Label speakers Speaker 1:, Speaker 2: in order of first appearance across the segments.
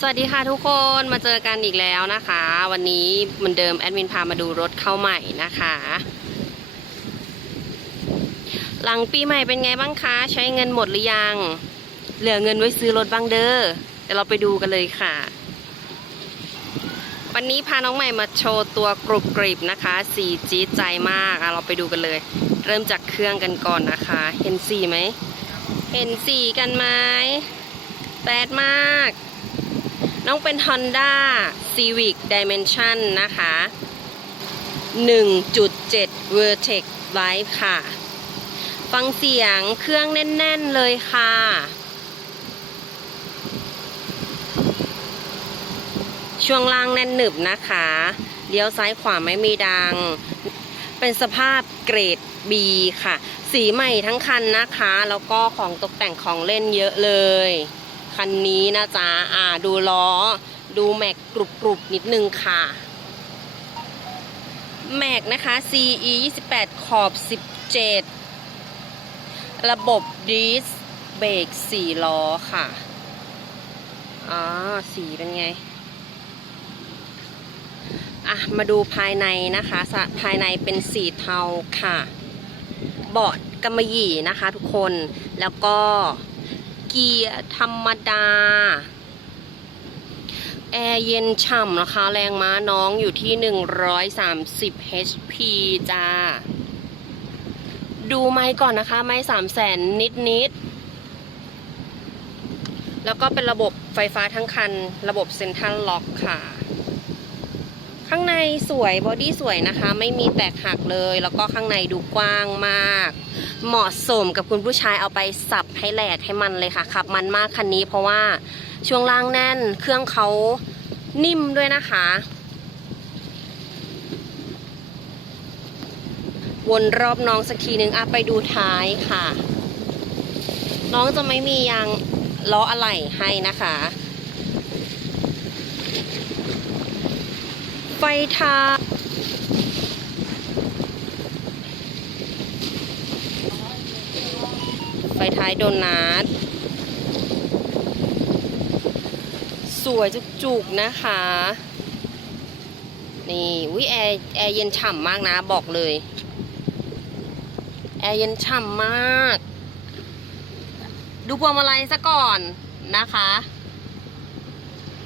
Speaker 1: สวัสดีค่ะทุกคนมาเจอกันอีกแล้วนะคะ วันนี้เหมือนเดิมแอดมินพามาดูรถเข้าใหม่นะคะ หลังปีใหม่เป็นไงบ้างคะ ใช้เงินหมดหรือยัง เหลือเงินไว้ซื้อรถบ้างเด้อเดี๋ยวเราไปดูกันเลยค่ะ วันนี้พาน้องใหม่มาโชว์ตัวกรุบกริบนะคะ สีจี๊ดใจมากเราไปดูกันเลย เริ่มจากเครื่องกันก่อนนะคะ เห็นสีไหม เห็นสีกันไหมแปดมาก น้องเป็น Honda Civic Dimension นะคะ 1.7 Vertex Live ค่ะ ฟังเสียงเครื่องแน่น ๆ เลยค่ะช่วงล่างแน่นหนึบนะคะเลี้ยวซ้ายขวาไม่มีดัง เป็นสภาพเกรด B ค่ะ สีใหม่ทั้งคันนะคะ แล้วก็ของตกแต่งของเล่นเยอะเลย คันนี้นะจ๊ะอ่าดูล้อ ดูแม็กกรุบกรุบๆนิดนึงค่ะ แม็กนะคะ CE 28 ขอบ 17 ระบบดิสเบรก4ล้อค่ะอ๋อสีเป็นไงอะมาดูภายในนะคะภายในเป็นสีเทาค่ะ เบาะกำมะหยี่นะคะทุกคนแล้วก็ เกียร์ธรรมดา แอร์เย็นฉ่ำนะคะ แรงม้าน้องอยู่ที่ 130 HP จ้า ดูไม้ก่อนนะคะ ไม้สามแสนนิดนิดๆแล้วก็เป็นระบบไฟฟ้าทั้งคัน ระบบเซ็นทรัลล็อกค่ะ ข้างในสวยบอดี้สวยนะคะ ไม่มีแตกหักเลย แล้วก็ข้างในดูกว้างมาก เหมาะสมกับคุณผู้ชายเอาไปสับให้แหลกให้มันเลยค่ะขับมันมากคันนี้เพราะว่าช่วงล่างแน่นเครื่องเขานิ่มด้วยนะคะ วนรอบน้องสักทีนึงอะไปดูท้ายค่ะ น้องจะไม่มียางล้ออะไหล่ให้นะคะ ไฟท้ายไฟ ท้ายโดนัทสวยจุกๆนะคะ นี่วิแอร์แอร์เย็นฉ่ำมากนะบอกเลย แอร์เย็นฉ่ำมาก ดูพวงมาลัยซะก่อนนะคะ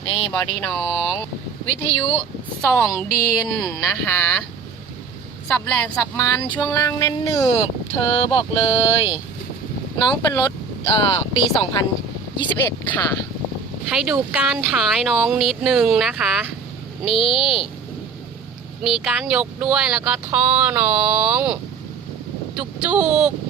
Speaker 1: นี่บอดี้น้อง วิทยุส่องดินนะคะสับแหลกสับมันช่วงล่างแน่นหนึบ เธอบอกเลย น้องเป็นรถเอ่อปี 2021 ค่ะ ให้ดูก้านท้ายน้องนิดนึงนะคะ นี่ มีการยกด้วยแล้วก็ท่อน้อง จุกจุกๆ